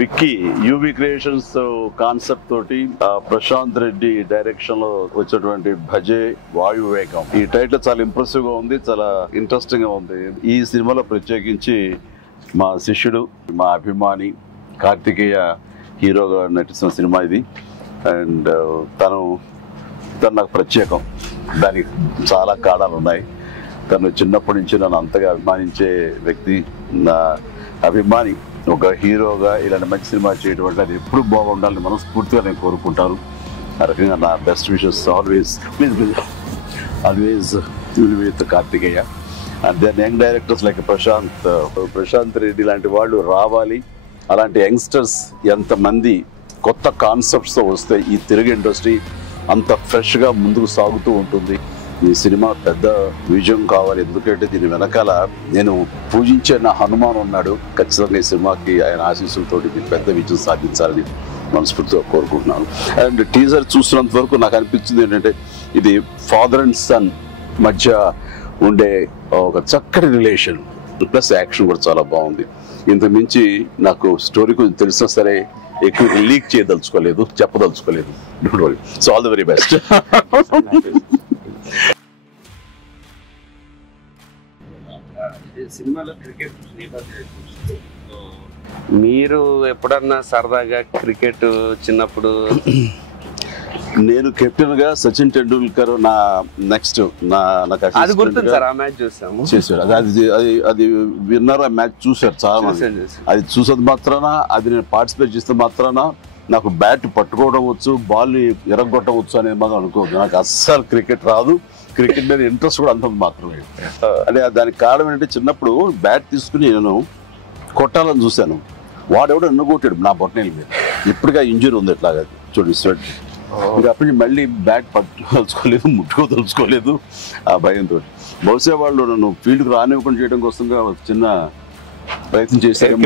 Vicky UV creations concept తోటి Prashanth Reddy direction లో వచ్చినటువంటి భజే వాయువేగం ఈ టైటిల్ చాలా ఇంప్రెసివ్ గా ఉంది, చాలా ఇంట్రెస్టింగ్ గా ఉంది. ఈ సినిమాలో ప్రత్యేకించి మా శిష్యుడు, మా అభిమాని కార్తికేయ హీరోగా నటిస్తున్న సినిమా ఇది. అండ్ తను నాకు ప్రత్యేకం, దానికి చాలా కారణాలు ఉన్నాయి. తను చిన్నప్పటి నుంచి నన్ను అంతగా అభిమానించే వ్యక్తి, నా అభిమాని. ఒక హీరోగా ఇలాంటి మంచి సినిమా చేయడం అంటే అది ఎప్పుడు బాగుండాలని మనస్ఫూర్తిగా నేను కోరుకుంటాను. ఆ రకంగా నా best wishes always with Karthikeya. And then young directors like Prashanth Reddy లాంటి వాళ్ళు రావాలి. అలాంటి యంగ్స్టర్స్ ఎంతమంది కొత్త కాన్సెప్ట్స్తో వస్తే ఈ తెలుగు ఇండస్ట్రీ అంత ఫ్రెష్గా ముందుకు సాగుతూ ఉంటుంది. ఈ సినిమా పెద్ద విజయం కావాలి, ఎందుకంటే దీని వెనకాల నేను పూజించే నా హనుమాన్ ఉన్నాడు. ఖచ్చితంగా ఈ సినిమాకి ఆయన ఆశీస్సులతో పెద్ద విజయం సాధించాలని మనస్ఫూర్తిగా కోరుకుంటున్నాను. అండ్ టీజర్ చూసినంత వరకు నాకు అనిపించింది ఏంటంటే ఇది ఫాదర్ అండ్ సన్ మధ్య ఉండే ఒక చక్కటి రిలేషన్, ప్లస్ యాక్షన్ కూడా చాలా బాగుంది. ఇంత మించి నాకు స్టోరీ కొంచెం తెలిసినా సరే ఎక్కువ లీక్ చేయదలుచుకోలేదు, చెప్పదలుచుకోలేదు. Don't worry. So all the very best. మీరు ఎప్పుడన్నా సరదాగా క్రికెట్ చిన్నప్పుడు? నేను కెప్టెన్ గా సచిన్ టెండూల్కర్ నా నెక్స్ట్ అది గుర్తుంది సార్, ఆ మ్యాచ్ చూసాము చేశారు. అది విన్నర్ ఆ మ్యాచ్ చూశారు చాలా మంది. అది చూసేది మాత్రాన, అది నేను పార్టిసిపేట్ చేస్తే మాత్రాన నాకు బ్యాట్ పట్టుకోవడం వచ్చు, బాల్ ఎరగొట్టవచ్చు అనేది మాత్రం అనుకోవద్దు. నాకు అస్సలు క్రికెట్ రాదు, క్రికెట్ మీద ఇంట్రెస్ట్ కూడా అంత మాత్రమే. అంటే దానికి కారణం ఏంటంటే చిన్నప్పుడు బ్యాట్ తీసుకుని నేను కొట్టాలని చూశాను, వాడెవడో నన్ను కొట్టాడు నా బొట్టనేల మీద. ఇప్పటికీ ఇంజరీ ఉంది ఎట్లాగా చూడండి స్వెట్. ఇంకా అప్పటి నుంచి మళ్ళీ బ్యాట్ పట్టుకోదలుచుకోలేదు, ముట్టుకోదలుచుకోలేదు ఆ భయంతో. బహుశా వాళ్ళు నన్ను ఫీల్డ్కి రానివ్వకుండా చేయడం కోసంగా చిన్న ప్రయత్నం చేశారు.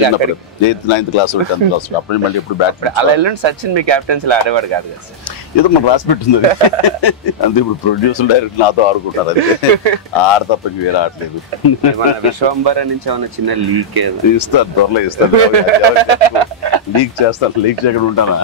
చిన్నప్పుడు 8th 9th class 10th class అప్పటి మళ్ళీ ఎప్పుడు బ్యాట్. అలా సచిన్ మీ క్యాప్టెన్సీలో ఆడేవాడు కాదు కదా సార్? ఏదో మనం రాసి పెట్టింది అంతే. ఇప్పుడు ప్రొడ్యూసర్ డైరెక్ట్ నాతో ఆడుకుంటారు, అంతే. ఆడ తప్ప వేరే ఆడలేదు. విశ్వంబర నుంచి ఏమన్నా చిన్న లీక్ ఇస్తారు, త్వరలో ఇస్తారు. లీక్ చేస్తాను, లీక్ చేయకుండా ఉంటానా?